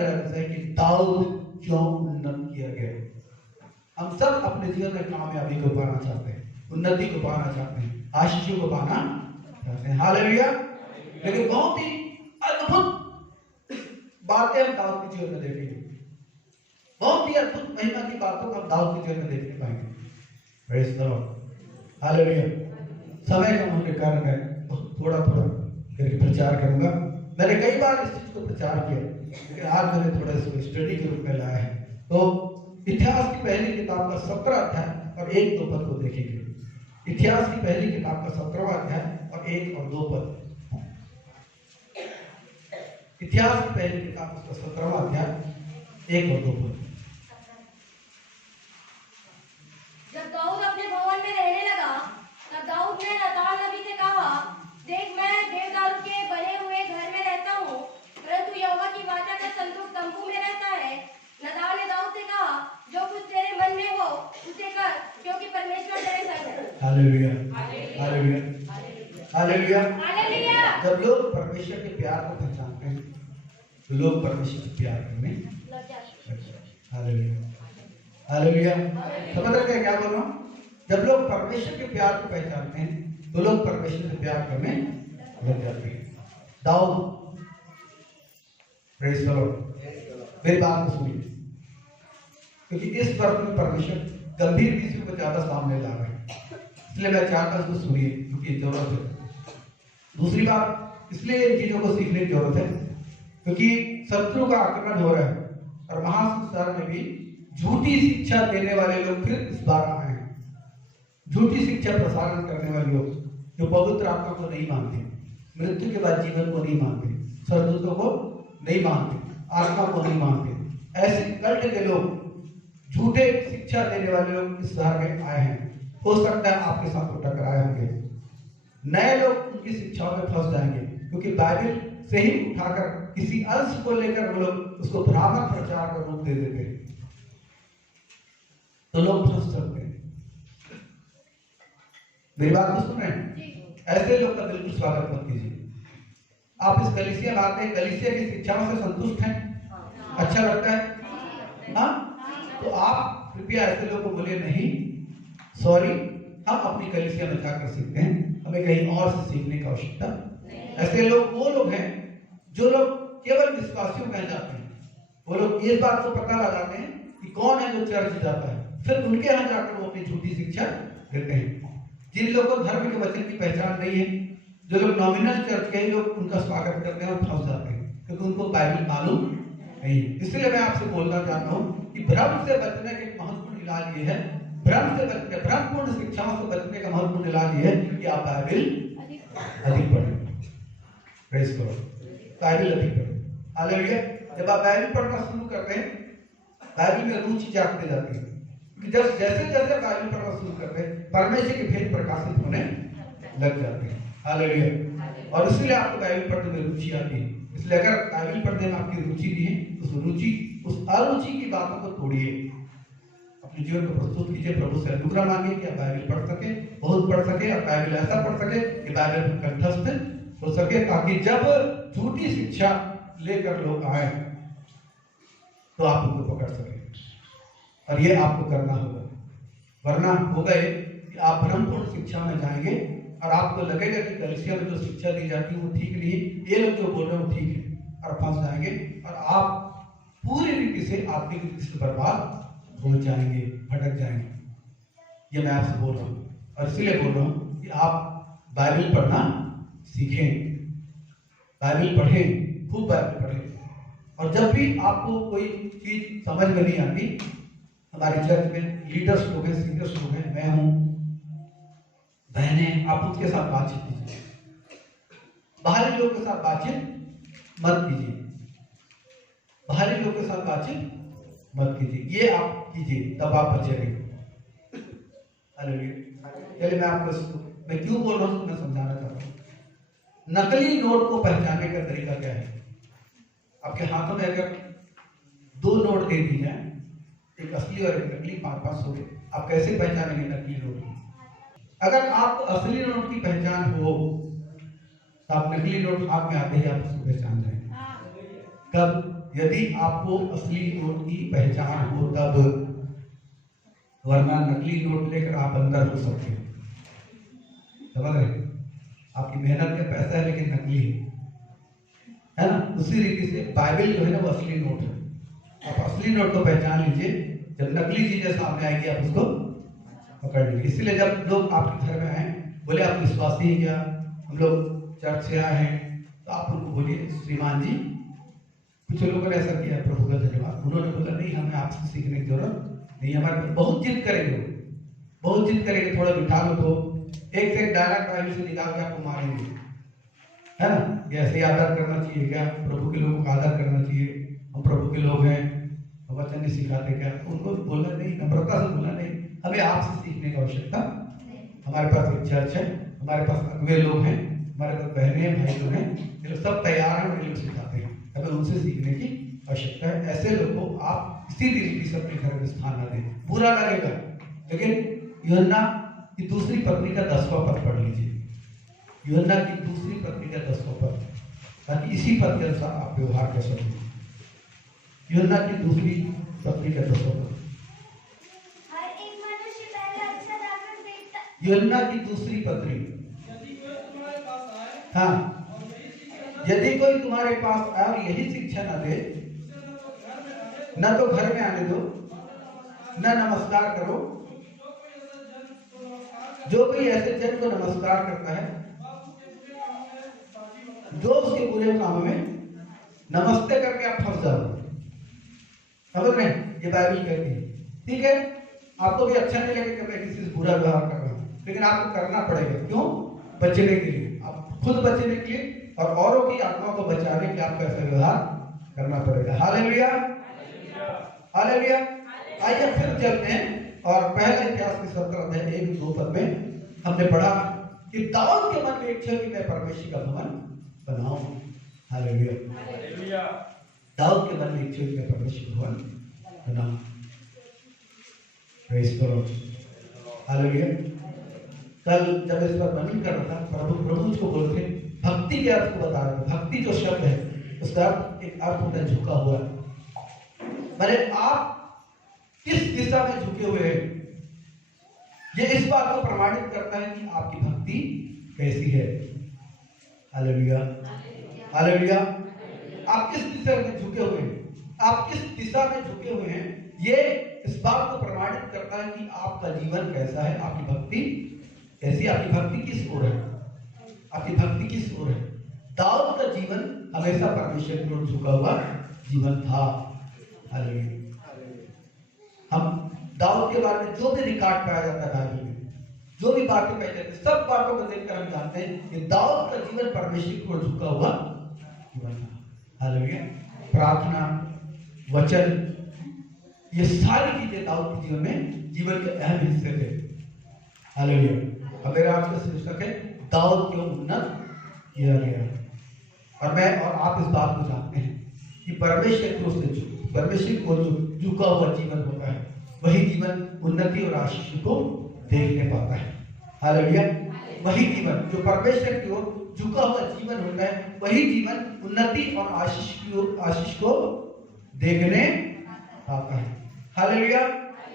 जगह जैसे कि दाऊद क्यों उन्नत किया गया। हम सब अपने जीवन में कामयाबी को पाना चाहते हैं, उन्नति को पाना चाहते हैं, आशीषों को पाना चाहते हैं। हालेलुया। लेकिन बहुत ही अद्भुत बातें हम दाऊद के जीवन में देखेंगे, बहुत ही अद्भुत महिमा की बातों को हम दाऊद के जीवन में देखने पाएंगे। Praise the Lord. हालेलुया। समय कम होने के कारण मैं थोड़ा करके प्रचार करूंगा। मैंने कई बार इस चीज को प्रचार किया, लेकिन आज मैंने थोड़ा इसको स्टडी के रूप में लाया है। तो इतिहास की पहली किताब का 17 अध्याय और 1-2 पद को देखेंगे। इतिहास की पहली किताब का 17वां अध्याय और 1 और 2 पद। इतिहास की पहली किताब उसका 17वां अध्याय 1 और 2 पद। जब दाऊद अपने भवन में रहने लगा, तब दाऊद ने नातान नबी से कहा, देख मैं देवदारू के बने हुए घर में रहता हूँ, परंतु यहोवा की वाचा का संदूक तंबू में रहता है। नातान ने दाऊद से कहा, जो कुछ तेरे मन में हो उसे कर, क्योंकि परमेश्वर तेरे संग है। Hallelujah, hallelujah, hallelujah, hallelujah. जब लोग परमेश्वर के प्यार को पहचानते हैं तो लोग परमेश्वर के प्यार करने लग जाते हैं। Hallelujah, hallelujah. समझ रहे हैं क्या बोल रहा हूँ? जब लोग परमेश्वर के प्यार को पहचानते हैं तो लोग परमेश्वर से प्यार करने लग जाते हैं। दाऊद, प्रेज़ द लॉर्ड, मेरी बात को सुनिए, क्योंकि इस वर्ष में परमेश्वर गंभीर विषयों को ज्यादा सामने ला रहे हैं, इसलिए मैं चाहता हूं उसको सुनिए, क्योंकि जरूरत है। दूसरी बात, इसलिए इन चीजों को सीखने की जरूरत है क्योंकि शत्रु का आक्रमण हो रहा है और महासंसार में भी झूठी शिक्षा देने वाले लोग फिर इस बार आए हैं। झूठी शिक्षा प्रसारण करने वाले लोग जो पवित्र आत्मा को नहीं मानते, मृत्यु के बाद जीवन को नहीं मानते, स्वर्गदूतों को नहीं मानते, आत्मा को नहीं मानते, ऐसे कल्ट के लोग, झूठे शिक्षा देने वाले लोग इस शहर में आए हैं। हो सकता है आपके साथ वो टकराए होंगे। नए लोग उनकी शिक्षाओं में फंस जाएंगे, क्योंकि बाइबल से ही उठाकर किसी अंश को लेकर वो लोग उसको भ्रामक प्रचार का रूप दे देते हैं, तो लोग फंस सकते हैं। मेरी बात को सुन रहे हैं? ऐसे लोग का बिल्कुल स्वागत मत कीजिए। आप इस कलीसिया में आते हैं, कलीसिया की शिक्षाओं से संतुष्ट हैं, अच्छा लगता है, हाँ, तो आप कृपया ऐसे लोगों को बोले नहीं, सॉरी, हम अपनी कलीसिया में जाकर सीखते हैं, हमें कहीं और से सीखने की आवश्यकता। ऐसे लोग वो लोग हैं जो लोग केवल विश्वासियों में जाते हैं। वो लोग इस बात को पता लगाते हैं कि कौन है जो चर्च जाता है, फिर उनके यहाँ जाकर वो अपनी झूठी शिक्षा देते हैं। जिन लोगों को धर्म के वचन की पहचान नहीं है, जो लोग नॉमिनल चर्च के लोग उनका स्वागत करते हैं और फंस जाते हैं, क्योंकि उनको बाइबल मालूम नहीं। इसलिए मैं आपसे बोलना चाहता हूँ कि भ्रम से बचने का एक महत्वपूर्ण इलाज ये है, भ्रमपूर्ण शिक्षाओं से बचने का महत्वपूर्ण इलाज ये है कि आप बाइबल अधिक पढ़ें। प्रेज़ द लॉर्ड, बाइबल अधिक पढ़ें। हालेलुया। जब आप बाइबल पढ़ना शुरू करते हैं, बाइबल में रुचि जागते जाती है, जब जैसे जैसे बाइबल पढ़ना शुरू करते हैं, परमेश्वर के भेद प्रकाशित होने लग जाते हैं। हालेलुया। और इसलिए आपको बाइबल पढ़ने में रुचि आती है। इसलिए अगर बाइबल पढ़ने में आपकी रुचि नहीं है, उस अरुचि की बातों को तोड़िए, अपने जीवन को प्रस्तुत कीजिए, प्रभु से अनुग्रह मांगिए कि आप बाइबल पढ़ सके, बहुत पढ़ सके, और बाइबल ऐसा पढ़ सके कि बाइबल कंठस्थ हो सके, ताकि जब झूठी शिक्षा लेकर लोग आए तो आप उनको पकड़ सके। और ये आपको करना होगा, वरना होगा ये कि आप भ्रमपूर्ण शिक्षा में जाएंगे और आपको लगेगा कि कलीसिया में जो शिक्षा दी जाती है वो ठीक नहीं है, ये लोग जो बोल रहे हैं वो ठीक है, और फंस जाएंगे और आप पूरी रीति से आर्थिक रीति से बर्बाद हो जाएंगे, भटक जाएंगे। ये मैं आपसे बोल रहा हूँ, और इसीलिए बोल रहा हूँ कि आप बाइबल पढ़ना सीखें, बाइबल पढ़ें, खूब बाइबल पढ़ें। और जब भी आपको कोई चीज समझ में नहीं आती, हमारे चर्च में लीडर्स लोग हैं, सीनियर्स लोग हैं, मैं हूं, बहनें, आप उसके साथ बातचीत कीजिए। बाहरी लोग के साथ बातचीत मत कीजिए, बाहरी लोग के साथ बातचीत मत कीजिए, ये आप कीजिए, तब आप बचे रहेंगे। हालेलुया। चलिए मैं क्यों बोल रहा हूँ मैं समझाना चाहता हूँ। नकली नोट को पहचानने का तरीका क्या है? आपके हाथों में अगर 2 नोट दे दी जाए, एक असली और एक नकली, 5-5 गए, आप कैसे पहचानेंगे नकली नोट की? अगर आपको असली नोट की पहचान हो तो आप नकली नोट हाथ में आते ही आप उसको पहचान जाएंगे। कब? यदि आपको असली नोट की पहचान हो तब, वरना नकली नोट लेकर आप अंदर हो सकते हैं। समझ रहे? आपकी मेहनत का पैसा है लेकिन नकली है ना। उसी रीति से बाइबल जो है ना वो असली नोट है। आप असली नोट को पहचान लीजिए, जब नकली चीजें सामने आएगी आप उसको पकड़ लीजिए। इसीलिए जब लोग आपके घर में आए, बोले आप विश्वासी हैं क्या, हम लोग चर्च से आए हैं, तो आप उनको बोलिए श्रीमान जी, कुछ लोगों ने ऐसा किया, प्रभु का धन्यवाद, उन्होंने बोला नहीं हमें आपसे सीखने की जरूरत नहीं, हमारे बहुत जिद करेंगे, बहुत जिद करेंगे, थोड़ा बिठा लो तो एक से एक डायरेक्ट बाइबल से निकाल के आपको मारेंगे, है ना। ऐसे ही आदर करना चाहिए क्या, प्रभु के लोगों का आदर करना चाहिए, हम प्रभु के लोग हैं, वचन नहीं सिखाते क्या, उनको बोलना नहीं, नम्रता से बोलना नहीं, हमें आपसे सीखने की आवश्यकता। हमारे पास एक चर्च है, हमारे पास अगुवे लोग हैं, हमारे पास बहनें भाई लोग हैं, ये लोग सब तैयार हैं, ये लोग सिखाते हैं, हमें उनसे सीखने की आवश्यकता है। ऐसे लोगों को आप किसी भी रीति से अपने घर में स्थान न दें, बुरा लगेगा। लेकिन यूहन्ना की दूसरी पत्री का 10वां पद पढ़ लीजिए, यूहन्ना की दूसरी पत्री का 10वां पद, ताकि इसी पद के अनुसार आप व्यवहार कर सकें। यूहन्ना की दूसरी पत्री का 10वां पद, यूहन्ना की दूसरी पत्री। हाँ, यदि कोई तुम्हारे पास आए और यही शिक्षा न दे, न तो घर में आने दो, न नमस्कार करो, जो कोई ऐसे जन को नमस्कार करता है, जो उसके बुरे काम में नमस्ते करके आप फंस जाओ। समझ रहे हैं? ये बाइबल कहती है। ठीक है, आपको भी अच्छा नहीं लगेगा कि मैं किसी से बुरा व्यवहार कर रहा हूं, लेकिन आपको करना पड़ेगा। क्यों? बचने के लिए, आप खुद बचने के लिए और औरों की आत्मा को बचाने के लिए आपको ऐसा व्यवहार करना पड़ेगा। Hallelujah, hallelujah. आइए फिर चलते हैं और पहले इतिहास के 17 अध्याय 1-2 पद में हमने पढ़ा कि दाऊद के मन में इच्छा कि मैं परमेश्वर का भवन बनाऊं। हालेलुया। दाऊद के मन में इच्छा कि मैं परमेश्वर का भवन बनाऊं। Praise the Lord. हालेलुया। कल जब इस पर मनन कर रहा था, प्रभु उसको बोलते भक्ति के अर्थ को बता रहे थे। भक्ति जो शब्द है उसका एक अर्थ होता है झुका हुआ। मैंने आप किस दिशा में झुके हुए हैं, ये इस बात को प्रमाणित करता है कि आपकी भक्ति कैसी है। Hallelujah, hallelujah. आप किस दिशा में झुके हुए हैं, आप किस दिशा में झुके हुए हैं, ये इस बात को प्रमाणित करता है कि आपका जीवन कैसा है, आपकी भक्ति कैसी, आपकी भक्ति किस ओर है, आपकी भक्ति किस ओर है। दाऊद का जीवन हमेशा परमेश्वर की ओर झुका हुआ जीवन था। हालेलुया। हम दाऊद के बारे में जो भी रिकॉर्ड पाया जाता है बाइबल में, जो भी बातें पाई जाती है, सब बातों को देखकर हम जानते हैं कि दाऊद का जीवन परमेश्वर की ओर झुका हुआ जीवन था। हालेलुया। प्रार्थना, वचन, ये सारी चीजें दाऊद के जीवन में जीवन के अहम हिस्से थे। हालेलुया। अब मेरा आपका शीर्षक है दाऊद को उन्नत किया गया। और मैं और आप इस बात को जानते हैं कि परमेश्वर को जो झुका हुआ जीवन होता है, वही जीवन उन्नति और आशीष को देखने पाता है। हालेलुया। वही जीवन जो परमेश्वर की ओर झुका हुआ जीवन होता है, वही जीवन उन्नति और आशीष को देखने पाता है। हालेलुया।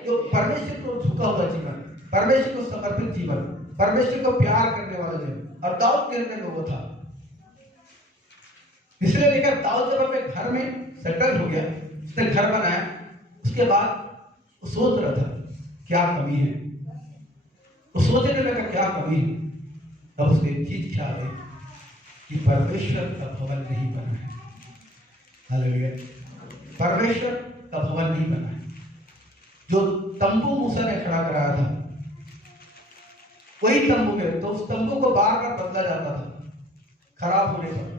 जो परमेश्वर को झुका हुआ जीवन, परमेश्वर को समर्पित जीवन, परमेश्वर को प्यार करने वाला जीवन, और दाऊद के हृदय में वो था। इसलिए लिखा, दाऊद जब अपने घर में सेटल हो गया, उसने घर बनाया, उसके बाद वो सोच रहा था क्या कमी है, वो सोचने लगा क्या कमी है। तब उसने एक चीज ख्याल आई कि परमेश्वर का भवन नहीं बना है। हालेलुया। परमेश्वर का भवन नहीं बना है। जो तंबू मूसा ने खड़ा कराया था, वही तंबू में, तो उस तंबू को बार बार बदला जाता था खराब होने पर।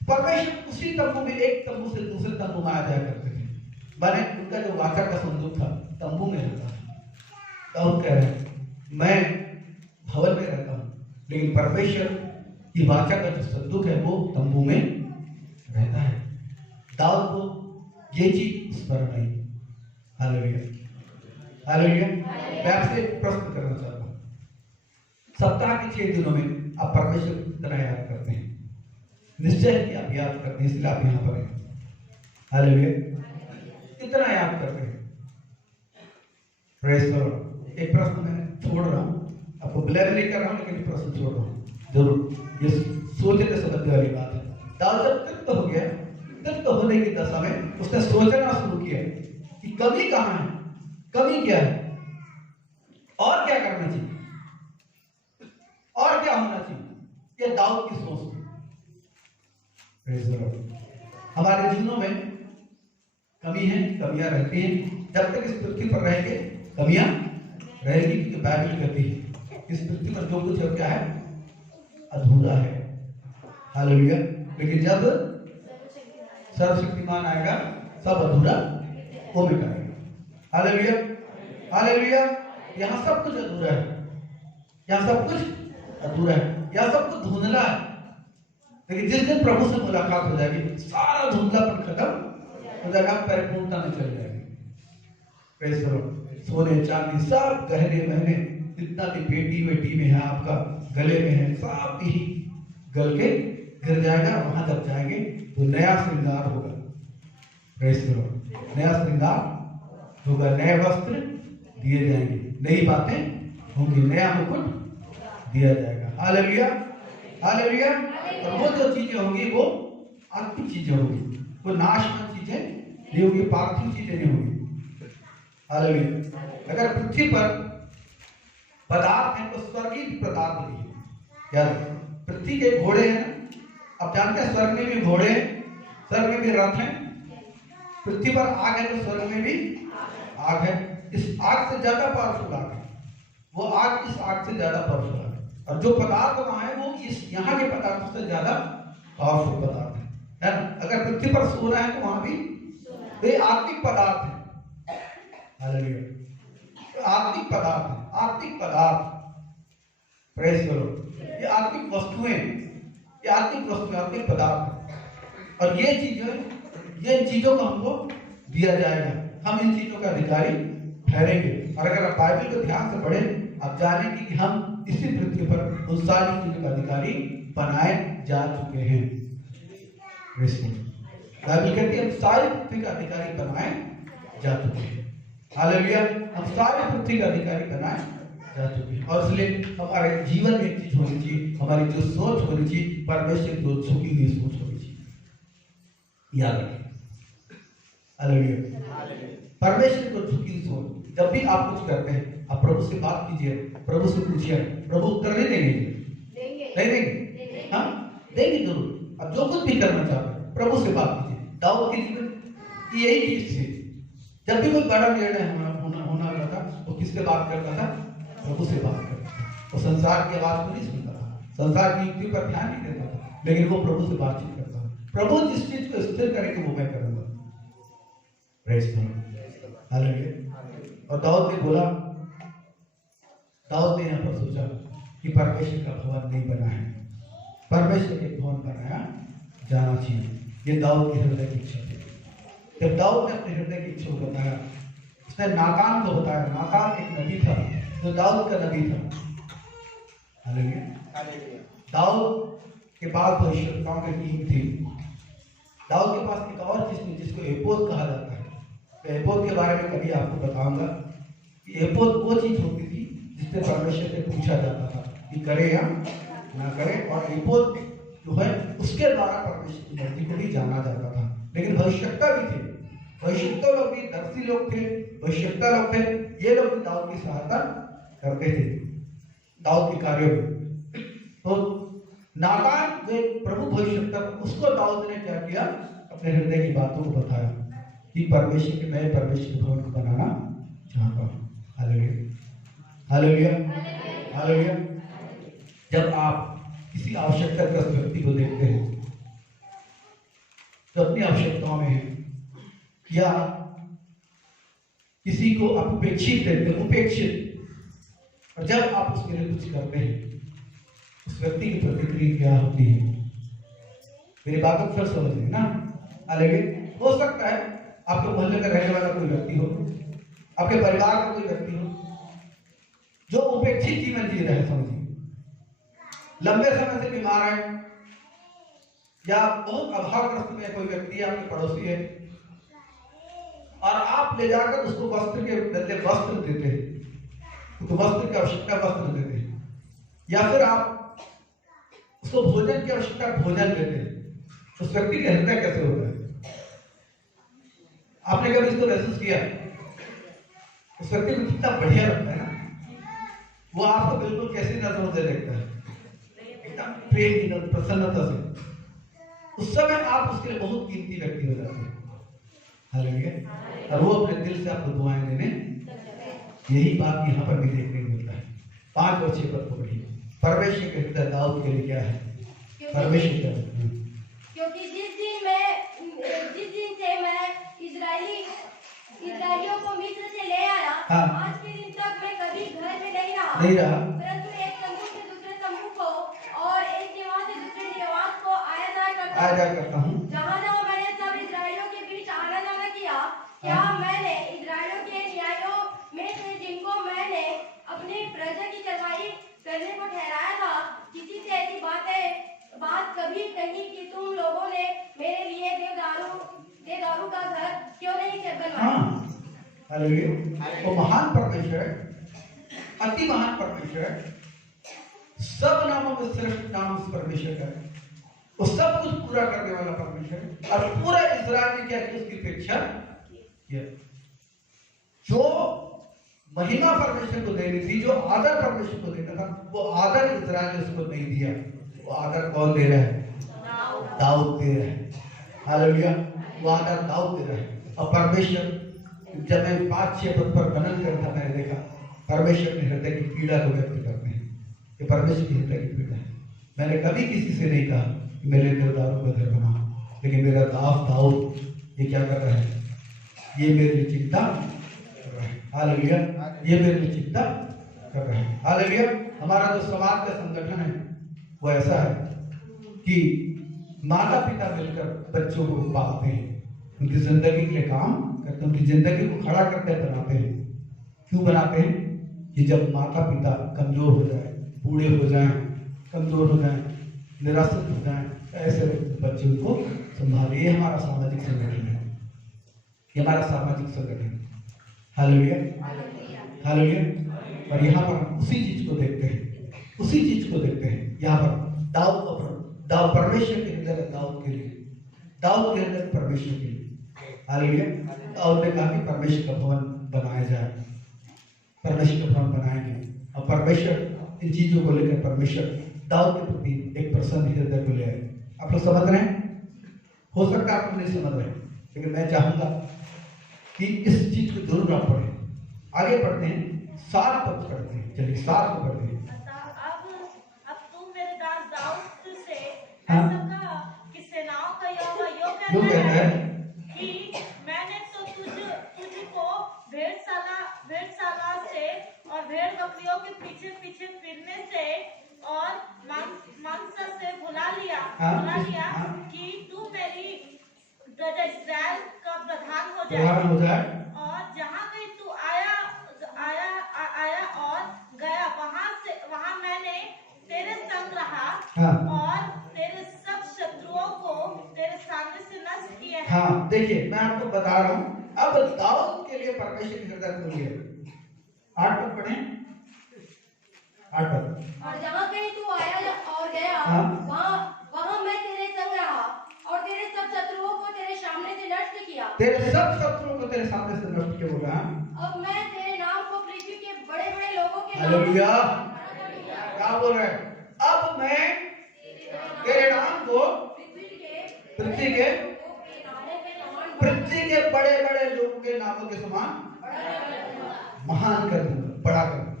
परमेश्वर उसी तंबू में, एक तंबू से दूसरे तंबू में आ जाया करते थे। माने उनका जो वाचा का संदूक था तंबू में रहता था। दाऊद कह रहे हैं मैं भवन में रहता हूं, लेकिन परमेश्वर की वाचा का जो संदूक है वो तंबू में रहता है। दाऊद को ये चीज स्मरण आई। Hallelujah, hallelujah. मैं आपसे एक प्रश्न करना चाहता हूं, सप्ताह के 6 दिनों में आप परमेश्वर की तरह याद करते हैं? निश्चय कि आप याद करते हैं, इसलिए आप यहाँ पर हैं। हालेलुया। कितना याद करते हैं? Praise the Lord. एक प्रश्न मैं छोड़ रहा हूँ, आपको ब्लेम नहीं कर रहा हूँ, लेकिन प्रश्न छोड़ रहा हूँ जरूर। ये सोचने समझने वाली बात है। दाऊद जब तृप्त हो गया, तृप्त होने की दशा में उसने सोचना शुरू किया कि कमी कहाँ है, कमी क्या है, और क्या करना चाहिए, और क्या होना चाहिए। ये दाऊद की सोच थी। Praise the Lord. हमारे जीवनों में कमी है, कमियां रहती हैं। जब तक इस पृथ्वी पर रहेंगे कमियां रहेगी, क्योंकि बाइबल कहती है इस पृथ्वी पर जो कुछ है क्या है, अधूरा है। हालेलुया। लेकिन जब सर्वशक्तिमान आएगा सब अधूरा वो मिटाएगा। Hallelujah, hallelujah. यहाँ सब कुछ अधूरा है, यहाँ सब कुछ अधूरा है, यहाँ सब कुछ धुंधला है। लेकिन जिस दिन प्रभु से मुलाकात हो जाएगी सारा धुंधलापन खत्म हो जाएगा, परिपूर्णता में चल जाएगी। Praise the Lord. सोने चांदी सब गहने महने जितना भी बेटी में है, आपका गले में है, सब ही गल के गिर जाएगा। वहां जब जाएंगे तो नया श्रृंगार होगा। Praise the Lord. नया श्रृंगार होगा, नए वस्त्र दिए जाएंगे, नई बातें होंगी, नया मुकुट दिया जाएगा। Hallelujah, hallelujah. और वो जो चीजें होंगी वो आत्मिक चीजें होंगी, वो नाशवान चीजें नहीं होंगी, पार्थिव चीजें नहीं होंगी। हालेलुया। अगर पृथ्वी पर पदार्थ है तो स्वर्गीय पदार्थ भी है। क्या पृथ्वी के घोड़े हैं ना, आप जानते हैं स्वर्ग में भी घोड़े हैं, स्वर्ग में भी रथ हैं। पृथ्वी पर आग है तो स्वर्ग में भी आग है। इस आग से ज्यादा पावरफुल आग है, वो आग इस आग से ज्यादा पावरफुल आग है। और जो पदार्थ वहां है वो इस यहाँ के पदार्थों से ज्यादा पावरफुल पदार्थ है ना। अगर पृथ्वी पर सोना है तो वहां भी वे आत्मिक पदार्थ है। हालेलुया। आत्मिक पदार्थ है, आत्मिक पदार्थ। Praise the Lord. ये आत्मिक वस्तुएं, ये आत्मिक वस्तुएं, आत्मिक पदार्थ है। और ये चीजों को हमको दिया जाएगा, हम इन चीजों का अधिकारी ठहरेंगे। और अगर आप बाइबल को ध्यान से पढ़ें, आप जानेंगे कि हम इसी पृथ्वी पर उन सारी चीजों का अधिकारी बनाए जा चुके हैं। बाइबल कहती है हम सारी पृथ्वी का अधिकारी बनाए जा चुके हैं। हालेलुया। हम सारी पृथ्वी का अधिकारी बनाए जा चुके हैं। और इसलिए हमारे जीवन में एक चीज होनी चाहिए, हमारी जो सोच होनी चाहिए परमेश्वर की ओर झुकी हुई सोच होनी चाहिए। याद रखें। हालेलुया। परमेश्वर को झुकी हुई सोच। जब भी आप कुछ करते हैं आप प्रभु से बात कीजिए, प्रभु से पूछिए, प्रभु उत्तर नहीं देंगे, नहीं देंगे, हाँ देंगे जरूर। अब जो कुछ भी करना चाहते हैं प्रभु से बात कीजिए। दाऊद के जीवन की यही चीज थी, जब भी कोई बड़ा निर्णय होना था वो किससे बात करता था? प्रभु से बात करता था। वो संसार की आवाज को नहीं सुनता था, संसार की युक्ति पर ध्यान नहीं देता था, लेकिन वो प्रभु से बातचीत करता था। प्रभु जिस चीज को स्थिर करेंगे वो मैं करूंगा। Praise the Lord. हालेलुया। और दाऊद ने बोला, दाऊद ने यहाँ पर सोचा कि परमेश्वर का भवन नहीं बना है, परमेश्वर के भवन बनाया जाना चाहिए। ये दाऊद के हृदय की इच्छा थी। जब दाऊद ने अपने हृदय की इच्छा को बताया, उसने नातान को बताया। नातान एक नबी था जो दाऊद का नबी था। हालेलुया। दाऊद के पास भविष्यवक्ताओं की टीम थी। दाऊद के पास एक और चीज थी जिसको एपोद कहा जाता है। तो एपोद के बारे में कभी आपको बताऊंगा कि एपोद वो चीज होती थी जिससे परमेश्वर से पूछा जाता था कि करे या ना करे। और एपोद जो है उसके द्वारा परमेश्वर की मर्जी को भी जाना जाता था। लेकिन भविष्यवक्ता भी थे, भविष्यवक्ता लोग भी दर्शी लोग थे, भविष्यवक्ता लोग थे। ये लोग भी दाऊद की सहायता करते थे दाऊद के कार्यों में। तो नातान जो प्रभु भविष्यवक्ता, उसको दाऊद ने क्या किया? अपने हृदय की बातों को बताया कि परमेश्वर के मैं परमेश्वर भवन को बनाना चाहता हूँ। Hallelujah, hallelujah, hallelujah. जब आप किसी आवश्यकताग्रस्त व्यक्ति को देखते हैं जो अपनी आवश्यकताओं में है, या किसी को आप उपेक्षित देते हैं, उपेक्षित, और जब आप उसके लिए कुछ करते हैं उस व्यक्ति की प्रतिक्रिया क्या होती है? मेरी बात को फिर समझ लेना। हालेलुया। हो सकता है आपके मोहल्ले में रहने वाला कोई व्यक्ति हो, आपके परिवार का कोई व्यक्ति हो जो उपेक्षित जीवन जी रहे, समझिए लंबे समय से बीमार है, या बहुत अभावग्रस्त में कोई व्यक्ति है, आपके पड़ोसी है, और आप ले जाकर उसको वस्त्र के बदले वस्त्र देते हैं, तो वस्त्र की आवश्यकता वस्त्र देते हैं, या फिर आप उसको भोजन की आवश्यकता भोजन देते हैं, उस व्यक्ति का हृदय कैसे होता है? आपने कभी इसको महसूस किया? उस व्यक्ति को कितना बढ़िया लगता है ना, वो आपको बिल्कुल कैसी नजरों से देखता है, एकदम प्रेम की प्रसन्नता से। उस समय आप उसके लिए बहुत कीमती व्यक्ति हो जाते हैं। हालेलुया। और वो अपने दिल से आपको दुआएं देने, यही बात यहाँ पर भी देखने को मिलता है। 5 और 6 पद को पढ़िए। परमेश्वर के हृदय दाऊद के लिए क्या है? परमेश्वर क्या है? क्योंकि जिस दिन से मैं इस्राएलियों को मिस्र से ले आया, हाँ। आज के दिन तक मैं कभी घर में नहीं रहा, परंतु एक तंबू से दूसरे तंबू को और एक निवास से दूसरे निवास को आया जाया करता हूँ। जहाँ मैंने सब इस्राएलियों के बीच आना जाना किया, क्या मैंने इस्राएलियों के न्यायों में से जिनको मैंने अपनी प्रजा की चरवाही करने को ठहराया था, किसी से ऐसी बात कभी नहीं कि तुम लोगों ने मेरे लिए देवदारू का घर क्यों नहीं बनवाया? हालेलुया। वो महान परमेश्वर है, अति महान परमेश्वर है, सब नामों में श्रेष्ठ नाम उस परमेश्वर का है। वो सब कुछ पूरा करने वाला परमेश्वर है, और पूरा इस्राएल ने क्या किया? उसकी अपेक्षा किया। जो महिमा परमेश्वर को देनी थी, जो आदर परमेश्वर को देना था, वो आदर इस्राएल ने उसको नहीं दिया। वो आदर कौन दे रहा है? दाऊद दे रहा है। हालेलुया। वो आदर दाऊद दे रहा है। और परमेश्वर, जब मैं 5-6 पद पर मनन करता, मैंने देखा परमेश्वर के हृदय की पीड़ा को व्यक्त करते हैं। ये परमेश्वर की हृदय की पीड़ा है। मैंने कभी किसी से नहीं कहा कि मेरे देवदारों का घर बना, लेकिन मेरा दाऊद ये क्या कर रहा है? ये मेरे लिए चिंता कर रहा है। हालेलुया। ये मेरे लिए चिंता कर रहा है। हालेलुया। हमारा जो समाज का संगठन है वो ऐसा है कि माता पिता मिलकर बच्चों को पालते हैं, उनकी जिंदगी के लिए काम करते हैं, उनकी जिंदगी को खड़ा करके बनाते हैं। क्यों बनाते हैं? कि जब माता पिता कमजोर हो जाए, बूढ़े हो जाएं, कमजोर हो जाएं, निराश्रित हो जाएं, ऐसे बच्चे उनको संभाले। ये हमारा सामाजिक संगठन है, ये हमारा सामाजिक संगठन है। हालेलुया। हालेलुया। और यहाँ पर हम उसी चीज को देखते हैं, उसी चीज को देखते हैं। यहाँ पर दाऊद परमेश्वर के हृदय, दाऊद के लिए, दाऊद के हृदय परमेश्वर के लिए। हालेलुया। दाऊद ने कहा कि परमेश्वर का भवन बनाया जाए, परमेश्वर का भवन बनाएंगे। और परमेश्वर इन चीजों को लेकर परमेश्वर दाऊद के प्रति एक प्रसन्न हृदय को ले आए। आप लोग समझ रहे हैं? हो सकता है आप नहीं समझ रहे, लेकिन मैं चाहूंगा कि इस चीज को जरूर आप पढ़ें। आगे पढ़ते हैं, 7 पद पढ़ते हैं। चलिए 7 को पढ़ते हैं। अब तू मेरे दास दाऊद से हाँ? ऐसा कहा कि सेनाओं का यहोवा यूं क्यों कहता है कि मैंने तो तुझको भेड़शाला से और भेड़ बकरियों के पीछे पीछे फिरने से और मांस से भुला लिया कि तू मेरी प्रजा इस्राएल का प्रधान हो जाए। और जहाँ कहीं तू आया और गया, वहाँ मैंने तेरे संग रहा। हाँ। और तेरे सब शत्रुओं को तेरे सामने से नष्ट किया है। हाँ, देखिए मैं आपको बता रहा हूँ, अब दाऊद के लिए परमेश्वर की हृदय खुल गया। 8 पद पढ़ें, 8 पद। और जहाँ कहीं तू आया और गया, हाँ। वहाँ मैं तेरे संग रहा और तेरे सब शत्रुओं को तेरे सामने से नष्ट किया। तेरे सब शत्रुओं को तेरे सामने से नष्ट किया। बोला अब मैं तेरे नाम को पृथ्वी के बड़े बड़े लोगों के हालेलुया। क्या बोल रहे हैं? अब मैं तेरे नाम को पृथ्वी के बड़े बड़े लोगों के नामों के समान महान कर दूंगा, बड़ा कर दूंगा।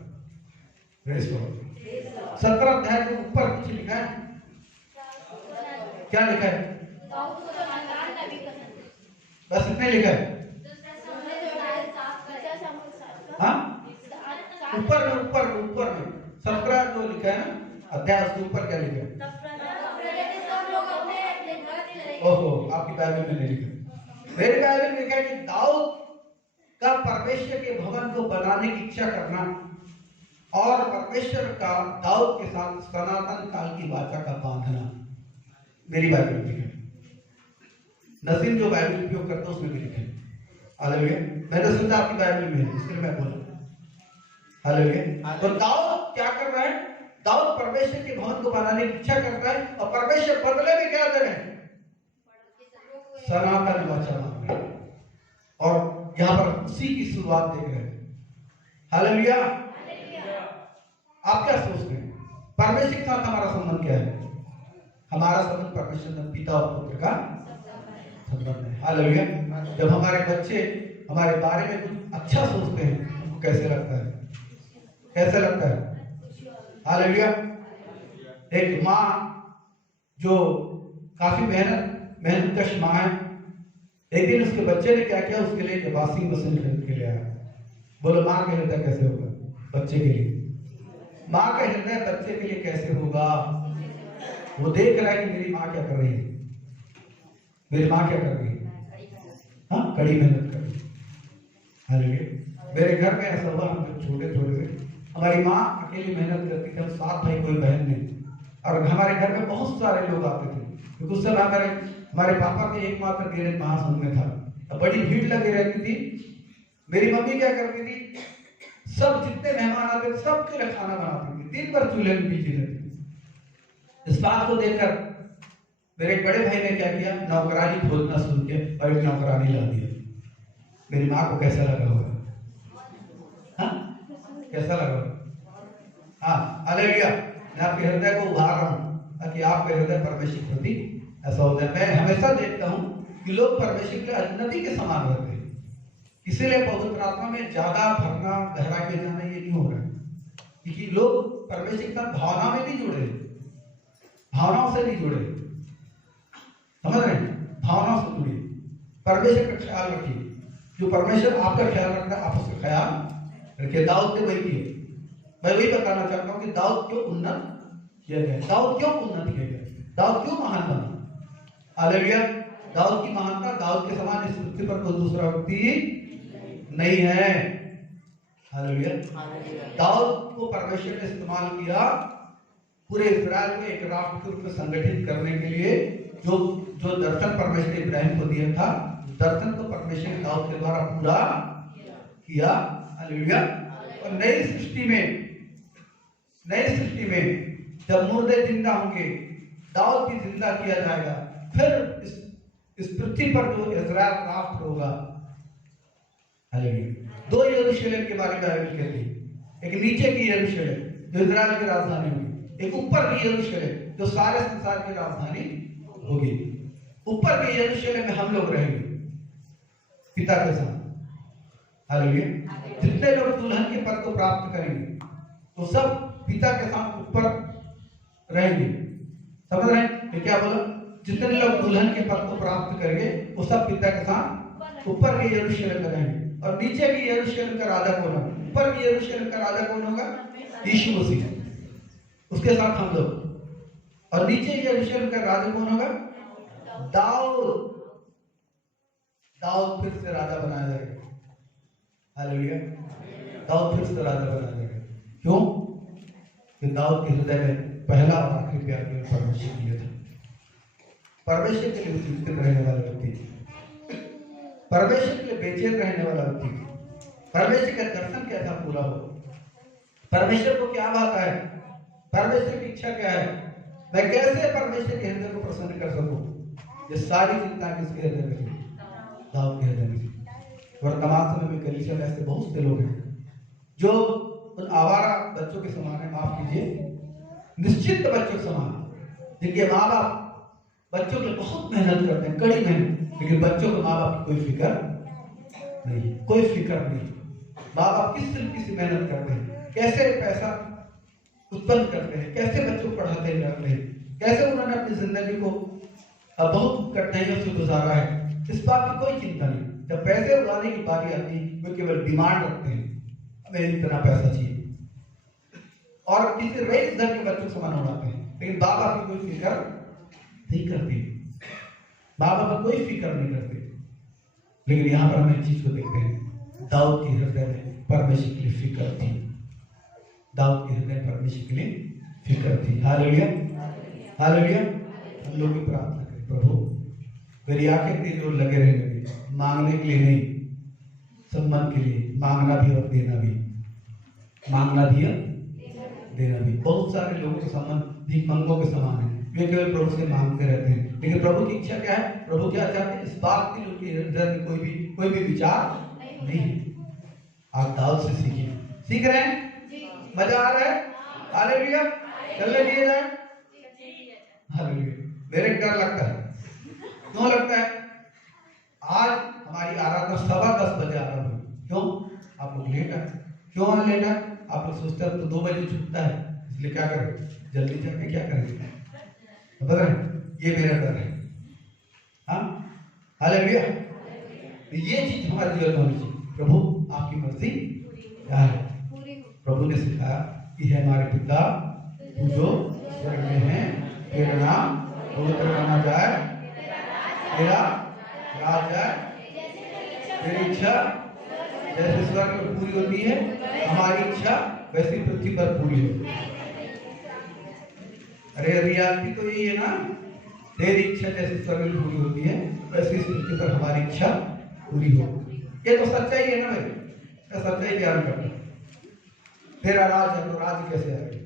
17 अध्याय के ऊपर कुछ लिखा है, क्या लिखा है? बस इतने लिखा है। हाँ, ऊपर में 17 जो लिखा है ना अध्याय, उसके ऊपर क्या लिखा है? ओहो, आपकी बाइबल में नहीं लिखा। मेरी बाइबल में लिखा है कि दाऊद का परमेश्वर के भवन को बनाने की इच्छा करना और परमेश्वर का दाऊद के साथ सनातन काल की वाचा का बांधना। मेरी बाइबल में लिखा है। नसीम जो बाइबल उपयोग करता है उसमें भी लिखा है। हालेलुया। मैंने सोचा आपकी बाइबल में है, इसलिए मैं बोला हालेलुया। तो दाऊद क्या कर रहा है? दाऊद परमेश्वर के भवन को बनाने की इच्छा करता है और परमेश्वर बदले में क्या दे रहे हैं? सनातन वचन मांग रहे हैं। और यहाँ पर उसी की शुरुआत देख रहे हैं। हालेलुया। आप क्या सोचते हैं? परमेश्वर के साथ हमारा संबंध क्या है? हमारा संबंध परमेश्वर में पिता और पुत्र का संबंध है। हालेलुया। जब हमारे बच्चे हमारे बारे में कुछ अच्छा सोचते हैं, हमको कैसे लगता है? कैसे लगता है? हालेलुया। एक माँ जो काफी मेहनतकश माँ है, एक दिन उसके बच्चे ने क्या किया, उसके लिए एक वॉशिंग मशीन खरीद के ले आया। बोलो माँ का हृदय कैसे होगा बच्चे के लिए? माँ का हृदय बच्चे के लिए कैसे होगा? वो देख रहा है कि मेरी माँ क्या कर रही है, मेरी माँ क्या कर रही है, हाँ कड़ी मेहनत कर रही है। हालेलुया। मेरे घर में ऐसा हुआ, हम जब छोटे थे, हमारी माँ अकेली मेहनत करती थी, हम 7 भाई कोई बहन नहीं, और हमारे घर में बहुत सारे लोग आते थे, क्योंकि उस समय हमारे पापा के एकमात्र गैरेज महासंघ में था, बड़ी भीड़ लगी रहती थी। मेरी मम्मी क्या करती थी, सब जितने मेहमान आते थे सबके लिए खाना बनाती थी, दिन भर चूल्हे में बिजी रहती। इस बात को देखकर मेरे एक बड़े भाई ने क्या किया, नौकरानी खोजना शुरू किया और एक नौकरानी ला दिया। मेरी माँ को कैसा लगा होगा? हाँ कैसा लगा होगा? हाँ हालेलुया। मैं आपके हृदय को उभार रहा हूँ ताकि आपके हृदय परमेश्वर के प्रति ऐसा हो जाए। मैं हमेशा देखता हूँ कि लोग परमेश्वर के अजनबी के समान रहते हैं, इसीलिए पवित्र आत्मा में ज्यादा भरना, गहराई में जाना ये नहीं हो रहा है, क्योंकि लोग परमेश्वर के साथ भावना में नहीं जुड़े, भावनाओं से नहीं जुड़े। समझ रहे हैं? भावनाओं से जुड़िए, परमेश्वर का ख्याल रखिए। जो परमेश्वर आपका ख्याल रखता है, आप उसका ख्याल रखिए। दाऊद ने वही किया। मैं वही बताना चाहता हूँ कि दाऊद क्यों उन्नत किया गया, दाऊद क्यों उन्नत किया गया, दाऊद क्यों महान बना। हालेलुया। दाऊद की महानता, दाऊद के समान इस पृथ्वी पर कोई दूसरा व्यक्ति नहीं है। हालेलुया। दाऊद को परमेश्वर ने इस्तेमाल किया पूरे इस्राएल को एक राष्ट्र के रूप में संगठित करने के लिए। जो दर्शन परमेश्वर ने इब्राहिम को दिया था, दर्शन को परमेश्वर ने दाऊद के द्वारा पूरा किया। हालेलुया। और नई सृष्टि में जब मुर्दे जिंदा होंगे, दाऊद भी जिंदा किया जाएगा, फिर इस पृथ्वी पर जो इज़राइल राष्ट्र होगा। हालेलुया। 2 यरूशलेम के बारे में बाइबल कहती है, एक नीचे की यरूशलेम जो इज़राइल की राजधानी होगी, एक ऊपर की यरूशलेम जो सारे संसार की राजधानी होगी। ऊपर के यरूशलेम में हम लोग रहेंगे पिता के साथ। हालेलुया। जितने लोग दुल्हन के पद को प्राप्त करेंगे तो सब पिता के साथ ऊपर रहेंगे। समझ रहे हैं? तो क्या बोला? जितने लोग दुल्हन के पद को प्राप्त करेंगे वो सब पिता के साथ ऊपर के यरूशलेम में रहेंगे। और नीचे की यरूशलेम का राजा कौन होगा? ऊपर की यरूशलेम का राजा कौन होगा? यीशु मसीह, उसके साथ हम लोग। और नीचे यरूशलेम का राजा कौन होगा? दाऊद। दाऊद फिर से राजा बनाया जाएगा। हालेलुया। दाऊद फिर से राजा बनाया जाएगा। क्यों? कि दाऊद के हृदय में पहला और आखिरी प्यार केवल परमेश्वर के लिए था। परमेश्वर के लिए चिंतित रहने वाला व्यक्ति, परमेश्वर के लिए बेचैन रहने वाला व्यक्ति, परमेश्वर का दर्शन कैसा पूरा हो, परमेश्वर को क्या भाता है, परमेश्वर की इच्छा क्या है, मैं कैसे परमेश्वर के हृदय को प्रसन्न कर सकूं, ये सारी चिंता किसके हृदय में थी? दाऊद के हृदय में थी। वर्तमान समय में कलीसिया में ऐसे बहुत से लोग हैं जो उन आवारा बच्चों के समान है, माफ कीजिए, निश्चित बच्चों के समान, जिनके माँ बाप बच्चों के लिए बहुत मेहनत करते हैं, कड़ी मेहनत, लेकिन बच्चों को माँ बाप की कोई फिक्र नहीं, कोई फिक्र नहीं। माँ बाप किस तरीके से मेहनत करते हैं, कैसे पैसा उत्पन्न करते हैं, कैसे बच्चों को पढ़ाते हैं, कैसे उन्होंने अपनी जिंदगी को बहुत कठिनाइयों से गुजारा है, इस बात की कोई चिंता नहीं। जब पैसे उड़ाने की बारी आती है, वे केवल डिमांड रखते हैं, हमें इतना पैसा चाहिए, और किसी रईस घर के बच्चों समान उड़ाते हैं, लेकिन माँ बाप की कोई फिक्र नहीं करते, माँ बाप कोई फिक्र नहीं करते। लेकिन यहाँ पर हम एक चीज को देखते हैं, दाऊद के हृदय में परमेश्वर के लिए फिक्र थी, दाऊद के हृदय परमेश्वर के लिए फिक्र थी। हालेलुया। हालेलुया। हम लोग भी प्रार्थना करें, प्रभु मेरी आंखें तेरी ओर लगे रहने दे, मांगने के लिए नहीं, सम्मान के लिए मांगना भी और देना भी, मांगना भी और देना भी। बहुत सारे लोगों के संबंध भिखमंगों के समान है, वे केवल प्रभु से मांगते रहते हैं, लेकिन प्रभु की इच्छा क्या है, प्रभु क्या चाहते हैं, इस बात की उनके हृदय में कोई भी विचार नहीं है। आप दाऊद से सीखिए। सीख रहे हैं? मजा आ रहा है? हालेलुया। चलने दिए जाए? हालेलुया। मेरे डर लगता है। क्यों लगता है? आज हमारी आराधना 10:15 बजे आरंभ हुई। क्यों? आप लोग लेट आए। क्यों लेट आए? आप लोग सोचते हैं तो 2 बजे छूटता है, इसलिए क्या करें, जल्दी जाके क्या करेंगे? बता रहे, ये मेरा डर है। हाँ, हालेलुया। ये चीज हमारे जीवन में होनी चाहिए। प्रभु आपकी मर्जी क्या है? प्रभु ने सिखाया कि है हमारे पिता तू जो स्वर्ग में है, तेरा नाम पवित्र माना जाए, तेरा राज जाए, तेरी इच्छा जैसे स्वर्ग में पूरी होती है, हमारी इच्छा वैसी पृथ्वी पर पूरी हो। अरे रियलिटी तो यही है ना, तेरी इच्छा जैसे स्वर्ग में पूरी होती है वैसी इस पृथ्वी पर हमारी इच्छा पूरी हो। ये तो सच्चाई है ना भाई, सच्चाई क्या करता है? तेरा राज है तो राज कैसे आएगा?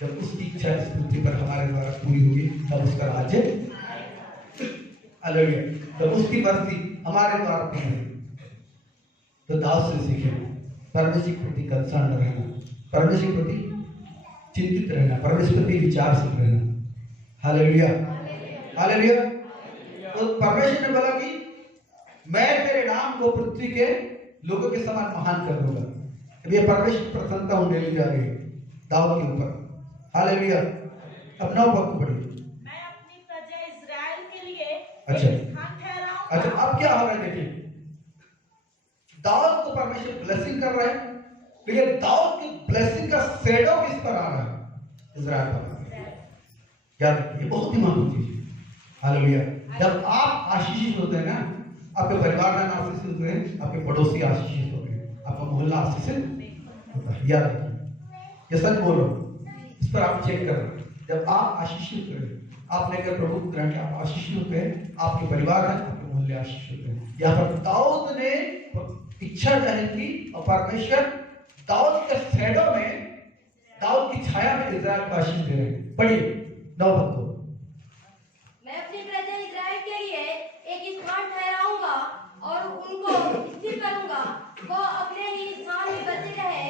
जब उसकी इच्छा इस पृथ्वी पर हमारे द्वारा पूरी होगी तब उसका राज्य अलग है, तब उसकी मर्जी हमारे द्वारा पूरी होगी। तो दाऊद से सीखे परमेश्वर के प्रति कंसर्न रहना, परमेश्वर के प्रति चिंतित रहना, परमेश्वर के प्रति विचारशील रहना। Hallelujah, hallelujah. तो परमेश्वर ने बोला कि मैं तेरे नाम को पृथ्वी के लोगों के समान महान कर दूंगा। अब ये परमेश्वर की प्रसन्नता होने लगी जा रही है दाऊद के ऊपर। हालेलुया। अब 9 पद पढ़िए। मैं अपनी प्रजा इस्राएल के लिए अच्छा। एक स्थान ठहराऊंगा। अच्छा, अब क्या हो रहा है देखिए, दाऊद को परमेश्वर ब्लेसिंग कर रहा है, लेकिन दाऊद की ब्लेसिंग का शैडो किस पर आ रहा है? इस्राएल पर आ रहा है। क्या ये बहुत ही महत्वपूर्ण चीज है। हालेलुया। जब आप आशीषित होते हैं ना, आपके परिवार में आशीषित होते हैं, आपके पड़ोसी आशीषित होते हैं, आपका मोहल्ला आशीषित होता है। याद रखिए, ये सच बोल रहा हूँ, इस पर आप चेक करें। जब आप आशीषित होते हैं, आपने अगर प्रभु ग्रहण किया, आप आशीषित होते हैं, आपके परिवार में, आपके मोहल्ले आशीषित होते हैं। यहाँ पर दाऊद ने इच्छा जाहिर की और परमेश्वर दाऊद के शैडो में, दाऊद की छाया में इस्राएल को आशीष दे रहे हैं। पढ़िए 9 पद को। मैं अपनी प्रजा इस्राएल के लिए एक स्थान ठहराऊंगा और उनको स्थिर करूंगा। वो अपने ही स्थान में बसे रहे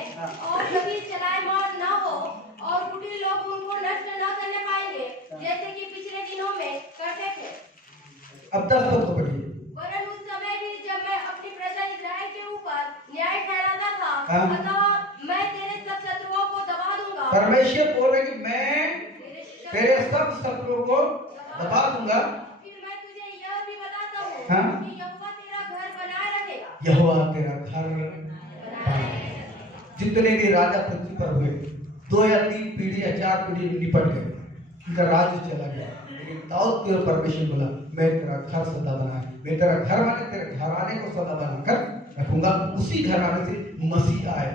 और कभी चलायमान न हो, और कुटिल लोग उनको नष्ट न करने पाएंगे, जैसे कि पिछले दिनों में करते थे। अब 10 पद को पढ़िए। वरन उस समय भी जब मैं अपनी प्रजा इस्राएल के ऊपर न्याय ठहराता था, हाँ। अतः मैं तेरे सब शत्रुओं को दबा दूंगा। परमेश्वर बोल रहे कि मैं तेरे सब शत्रुओं को दबा दूंगा। फिर मैं तुझे यह भी बताता हूँ हाँ? कि यहोवा तेरा घर बनाए रखेगा। यहोवा तेरा घर बनाए। जितने भी राजा पृथ्वी पर हुए, 2 या 3 पीढ़ी या 4 पीढ़ी निपट गए, उनका राज्य चला गया, लेकिन दाऊद के परमेश्वर बोला मैं तेरा घर सदा बनाए, मैं तेरा घर माने तेरे घराने को सदा बनाकर रखूंगा। उसी घराने से मसीह आए।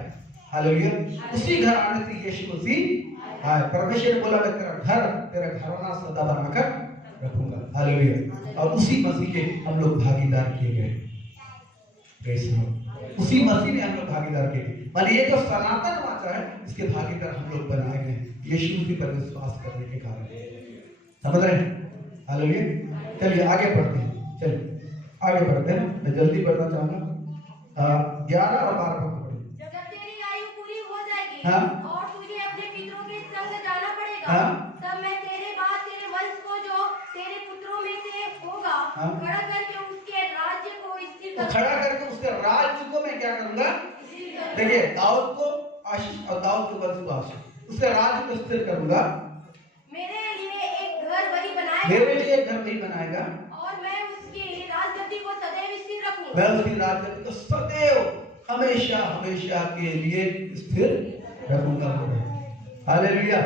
हालेलुया। उसी घराने से यीशु मसीह आए। परमेश्वर ने बोला मैं तेरा घराना सदा बनाकर रखूंगा। हालेलुया। और उसी मसीह के हम लोग भागीदार किए गए। Praise Lord. उसी मसीह ने हम लोग भागीदार किए गए। माने ये जो सनातन वाचा है, इसके भागीदार हम लोग बनाए गए यीशु मसीह पर विश्वास करने के कारण। समझ रहे हैं? हालेलुया। चलिए आगे बढ़ते हैं। चलिए आगे बढ़ते हैं। मैं जल्दी बढ़ना चाहूंगा। 11 और 12 पद पढ़िए। जब तेरी आयु पूरी हो जाएगी, हाँ? और तुझे अपने पितरों के संग जाना पड़ेगा, हाँ? तब मैं तेरे बाद तेरे वंश को जो तेरे पुत्रों में से होगा, हाँ? खड़ा करके उसके राज्य को स्थिर तो खड़ा करके उसके राज्य को मैं क्या करूंगा? देखिए, दाऊद को आशीष और दाऊद के वंश को आशीष, उसके राज्य को स्थिर करूंगा। मेरे लिए एक घर वही बनाएगा, मेरे लिए एक घर वही बनाएगा, और मैं उसकी राजगद्दी को सदैव स्थिर रखूंगा। मैं उसकी राजगद्दी को सदैव हमेशा हमेशा के लिए स्थिर रखूंगा। Hallelujah,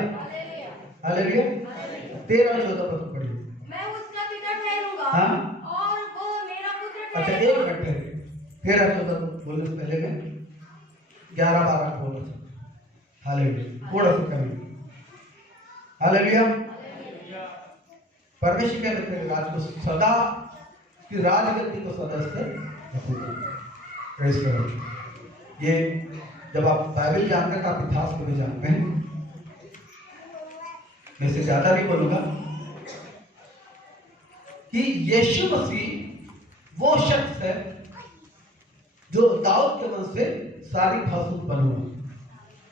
hallelujah. 13 और 14 पद पढ़िए। मैं उसका पिता ठहरूंगा, हाँ? और वो मेरा पुत्र अच्छा, ठहरेगा। एक मिनट ठहरिए। 13 14 बोलने से पहले मैं 11 12 बोलना चाहता हूं। हालेलुया। थोड़ा सा कमी। हालेलुया। परमेश्वर कहते हैं राज को सदा, कि राजगद्दी को सदा स्थिर रखूंगा। प्रेज करो। ये जब आप बाइबल जानते हैं तो आप इतिहास को भी जानते हैं। मैं इससे ज्यादा नहीं बोलूंगा कि यीशु मसीह वो शख्स है जो दाऊद के वंश से सारी भाव उत्पन्न हुआ।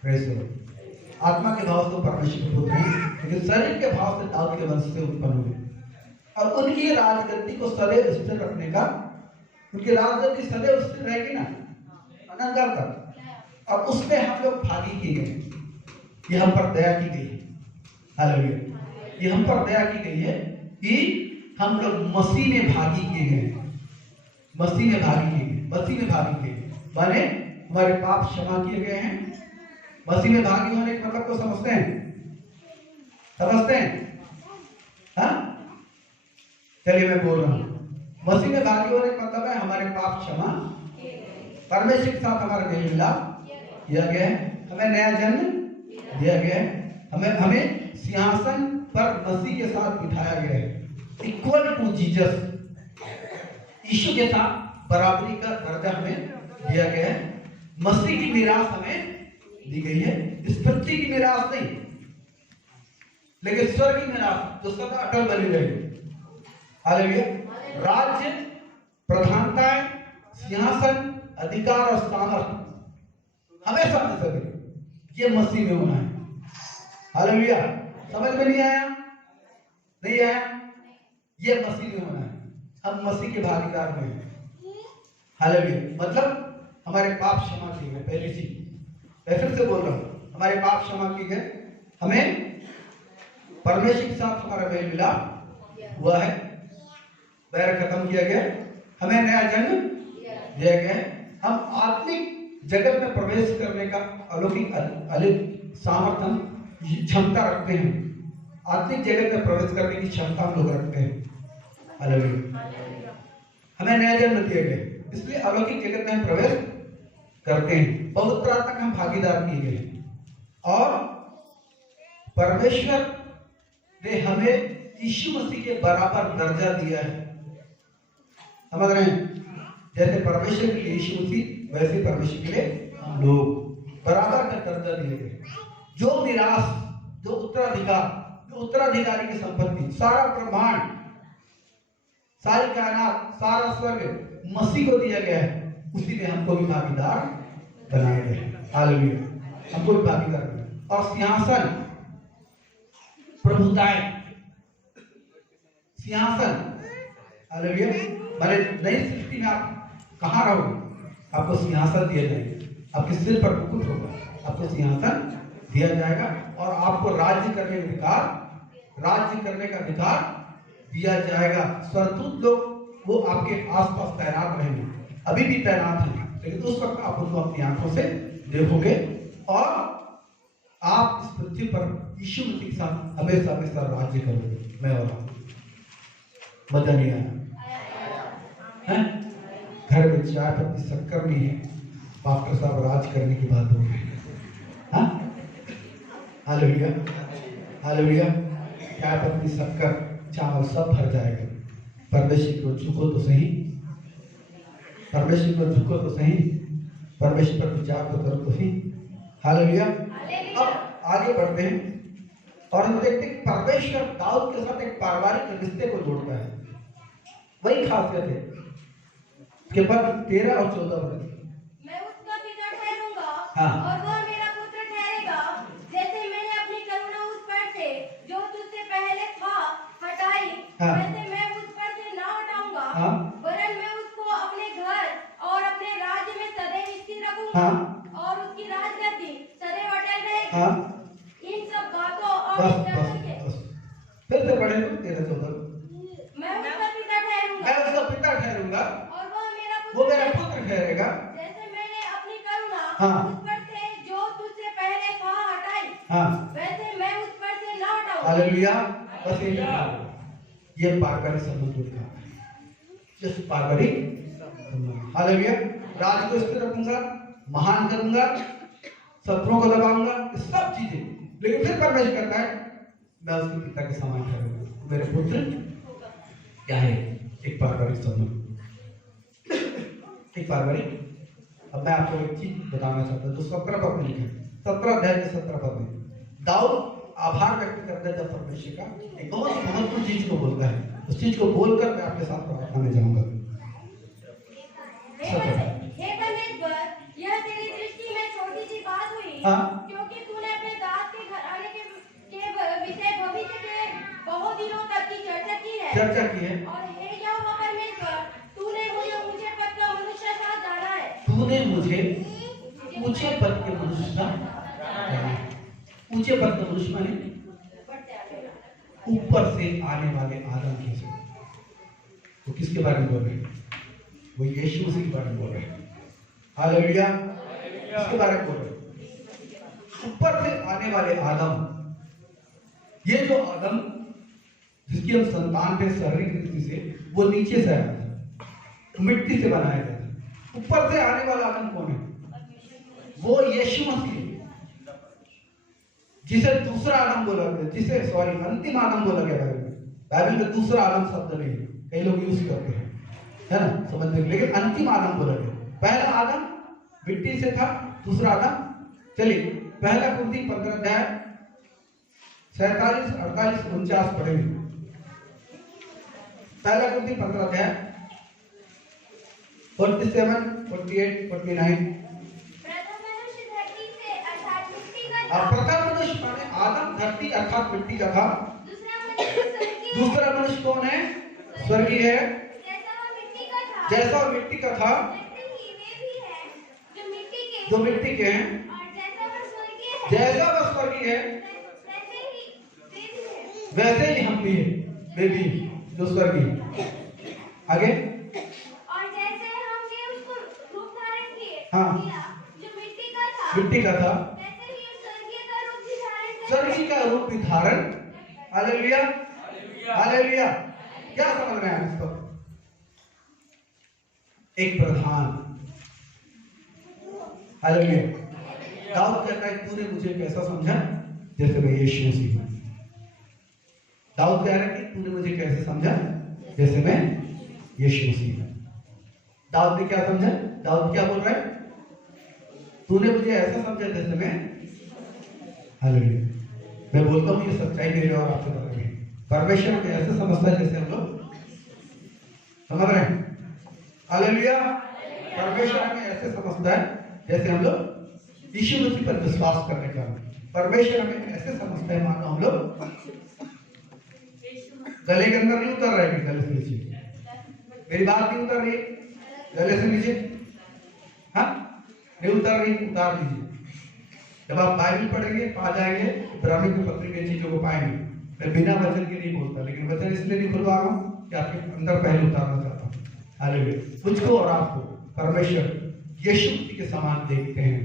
प्रेज करो। आत्मा के भाव से परमेश्वर के पुत्र हैं, लेकिन शरीर के भाव से दाऊद के वंश से उत्पन्न हुए और उनकी राजगद्दी को सदैव स्थिर रखने का, उनकी राजगद्दी सदैव स्थिर रहेगी ना अनंत तक, और उसमें हम लोग भागी किए गए। ये हम पर दया की गई है। हालेलुया। ये हम पर दया की गई है कि हम लोग मसीह में भागी किए गए, मसीह में भागी किए गए, मसीह में भागी किए गए माने हमारे पाप क्षमा किए गए हैं। मसीह में भागी होने के मतलब को समझते हैं? समझते हैं? हाँ, चलिए मैं बोल रहा हूँ। मसीह में भागी होने का मतलब है हमारे पाप क्षमा, परमेश्वर के साथ हमारा मेल मिलाप किया गया है, हमें नया जन्म दिया गया है, हमें सिंहासन पर मसीह के साथ बिठाया गया है, इक्वल टू जीसस, यीशु के साथ बराबरी का दर्जा हमें दिया गया है। मसीह की मीरास हमें दी गई है, इस पृथ्वी की मीरास नहीं, लेकिन स्वर्ग की मीरास जो सदा अटल बनी रहेगी। हालेलुया। राज्य, प्रधानताएं, सिंहासन, अधिकार और सामर्थ हमेशा में सभी ये मसीह में होना है। हालेलुया। समझ में नहीं आया? नहीं आया? ये मसीह में होना है। हम मसीह के भागीदार में हैं। हालेलुया। मतलब हमारे पाप क्षमा किए गए। पहली चीज मैं फिर से बोल रहा हूँ, हमारे पाप क्षमा किए गए, हमें परमेश्वर के साथ हमारा मेल मिला हुआ है, बैर खत्म किया गया, हमें नया जन्म दिया गया है। हम आत्मिक जगत में प्रवेश करने का अलौकिक सामर्थ्य क्षमता रखते हैं। आत्मिक जगत में प्रवेश करने की क्षमता हम लोग रखते हैं। हालेलुया। हमें नया जन्म दिया गया, इसलिए अलौकिक जगत में हम प्रवेश करते हैं। पवित्र आत्मा का हम भागीदार किए गए हैं और परमेश्वर ने हमें यीशु मसीह के बराबर दर्जा दिया है। समझ रहे हैं? जैसे परमेश्वर के लिए यीशु मसीह, वैसे परमेश्वर के लिए हम लोग बराबर का दर्जा दिए गए। जो मिरास, जो उत्तराधिकार, जो उत्तराधिकारी की संपत्ति, सारा ब्रह्मांड, सारी कायनात, सारा स्वर्ग मसीह को दिया गया है, उसी में हमको भी भागीदार बनाए गए। हालेलुया। हमको भी भागीदार बनाए। और सिंहासन, प्रभुताएं, सिंहासन, हालेलुया। माने नई सृष्टि में आप कहाँ रहोगे? आपको सिंहासन दिया जाएगा, आपके सिर पर मुकुट होगा, आपको सिंहासन दिया जाएगा और आपको राज्य करने का अधिकार दिया जाएगा। स्वर्गदूत लोग वो आपके आसपास तैनात रहेंगे, अभी भी तैनात हैं, लेकिन उस वक्त आप उनको अपनी आंखों से देखोगे और आप इस पृथ्वी पर यीशु मसीह के साथ हमेशा हमेशा राज्य करोगे। मैं और आप। मजा नहीं आया? घर में चाय पत्ती शक्कर नहीं है, डॉक्टर साहब राज करने की बात हो गई। हाँ, हालेलुया, हालेलुया। चाय पत्ती शक्कर चावल सब भर जाएगा। परमेश्वर को झुको तो सही, परमेश्वर को झुको तो सही, परमेश्वर पर विचार तो करो तो सही। हालेलुया। अब आगे बढ़ते हैं और हम देखते हैं कि परमेश्वर दाऊद के साथ एक पारिवारिक रिश्ते को जोड़ता है। वही खासियत है। उसके बाद 13 और 14 वर्ष, मैं उसका पिता ठहरूंगा हाँ। और वह मेरा पुत्र ठहरेगा। जैसे मैंने अपनी करुणा उस पर से जो तुझसे पहले था हटाई, हाँ। वैसे मैं उस पर से ना हटाऊंगा, हाँ। वरन मैं उसको अपने घर और अपने राज्य में सदैव स्थिर रखूंगा, हाँ। और उसकी राजगद्दी सदैव अटल रहेगी। हाँ। इन सब बातों और बस इस बस के बस फिर से पढ़े तो 13 14। मैं उसका पिता ठहरूंगा मैं उसका पिता ठहरूंगा, और वह मेरा वो पुत्र मेरा पुत्र ठहरेगा। जैसे मैंने अपनी करुणा हाँ। उस पर से जो तुझसे पहले था हटाई, हाँ, वैसे मैं उस पर से ना हटाऊंगा। हालेलुया। बस ये पारिवारिक संबंध को दिखाता है। जिस पारिवारिक संबंध, हालेलुया। राज को स्थिर रखूंगा, महान करूंगा, शत्रुओं को दबाऊंगा, ये सब चीजें। लेकिन फिर परमेश्वर कहता है मैं उसके पिता के समान ठहरूंगा, मेरे पुत्र क्या है? एक पारिवारिक संबंध, एक पारिवारिक अब मैं आपको एक चीज बताना चाहता हूँ, तो 17 पद में लिखा है, 17 अध्याय के 17 पद में दाऊद आभार व्यक्त करता है जब परमेश्वर का एक बहुत महत्वपूर्ण चीज को बोलता है। उस चीज को बोलकर मैं आपके साथ प्रार्थना में जाऊंगा। हे परमेश्वर, यह तेरी दृष्टि में छोटी सी बात हुई, क्योंकि तूने अपने दास के घराने के विषय भविष्य के बहुत दिनों तक की चर्चा की है। और हे यहोवा परमेश्वर, तूने मुझे ऊंचे पद का मनुष्य सा जाना है। तूने मुझे ऊंचे पद के मनुष्य सा जाना है। ऊंचे पद का मनुष्य माने ऊपर से आने वाले आदम के से। तो किसके बारे में बोल रहे हैं? वो यीशु मसीह के बारे में बोल रहे हैं। हालेलुया। किसके बारे में बोल रहे हैं? ऊपर से आने वाले आदम। ये जो आदम जिसकी हम संतान थे शारीरिक रीति से, वो नीचे से आया था, मिट्टी से बनाया गया था। ऊपर से आने वाला आदम कौन है? वो यीशु मसीह, जिसे दूसरा आदम बोला गया, अंतिम आदम बोला गया बाइबल में। दूसरा आदम शब्द नहीं, कई लोग यूज करते हैं, है ना, समझने के लिए, लेकिन अंतिम आदम बोला गया। पहला आदम मिट्टी से था, दूसरा आदम। चलिए पहला कुरिन्थी 15 अध्याय 47, 48, 49 पढ़ेंगे। पहला कुरिन्थी 15 अध्याय 47, 48, 49। प्रथम मनुष्य माने आदम धरती अर्थात मिट्टी का था। दूसरा मनुष्य कौन है? स्वर्गीय है। जैसा वो मिट्टी का था, जो मिट्टी के हैं, जैसा वह स्वर्गीय है, वैसे ही हम भी है, वे भी जो स्वर्गीय। आगे और जैसे हमने उसको रूप धारण किए, हाँ, जो मिट्टी का था, स्वर्गीय का रूप भी धारण। Hallelujah, hallelujah. क्या समझ रहे हैं इसको? एक प्रधान। हालेलुया। दाऊद कहता है तूने मुझे कैसा समझा? जैसे मैं यीशु मसीह हूं। दाऊद कह रहा है कि तूने मुझे कैसे समझा? जैसे मैं यीशु मसीह हूं। दाऊद ने क्या समझा? दाऊद क्या बोल रहा है? तूने मुझे ऐसा समझा जैसे मैं। हालेलुया। मैं बोलता हूँ ये सच्चाई मेरे और आपके बारे में। परमेश्वर हमें ऐसे समझता है जैसे हम लोग समझ रहे हैं। हालेलुया। परमेश्वर हमें ऐसे समझता है जैसे हम लोग यीशु मसीह पर विश्वास करने का। परमेश्वर हमें ऐसे समझता है मानो हम लोग गले के अंदर नहीं उतर रहे हैं, गले से नीचे। मेरी बात नहीं उतर रही, गले से नीचे, हाँ नहीं उतर रही, उतार लीजिए। जब आप बाइबल पढ़ेंगे पा जाएंगे, इब्रानियों की पत्री में चीजों को पाएंगे। मैं बिना वचन के नहीं बोलता, लेकिन वचन इसलिए नहीं खुलवा रहा हूँ कि आपके अंदर पहले उतारना चाहता हूँ। हालेलुया। मुझको और आपको परमेश्वर यीशु मसीह के समान देखते हैं।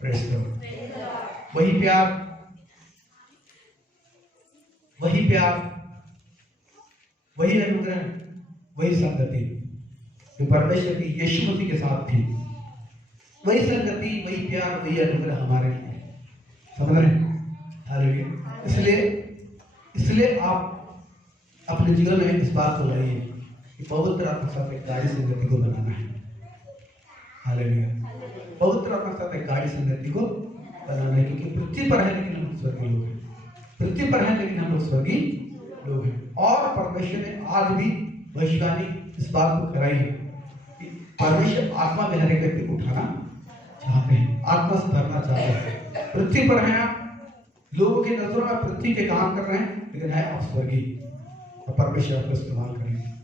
Praise the Lord. वही प्यार, वही प्यार, वही अनुग्रह, वही संगति जो परमेश्वर की यीशु मसीह के साथ थी, वही संगति, वही प्यार, वही अनुग्रह हमारे लिए। समझ रहे हैं? हालेलुया। इसलिए आप अपने जीवन में इस बात को लाइए कि पवित्र आत्मा साथ एक गाढ़ी संगति को बनाना है। हालेलुया। पवित्र आत्मा साथ एक गाढ़ी संगति को बनाना है, क्योंकि पृथ्वी पर है लेकिन हम स्वर्गीय लोग हैं। पृथ्वी पर है लेकिन हम लोग स्वर्गीय लोग हैं। और परमेश्वर ने आज भी भविष्यवाणी इस बात को कराई है कि परमेश्वर आत्मा में हर एक व्यक्ति को उठाना चाहते हैं, आत्मा से भरना चाहते हैं। पृथ्वी पर हैं आप, लोगों की नजरों में पृथ्वी के काम कर रहे हैं, लेकिन है आप स्वर्गीय, और परमेश्वर आपको इस्तेमाल करेंगे।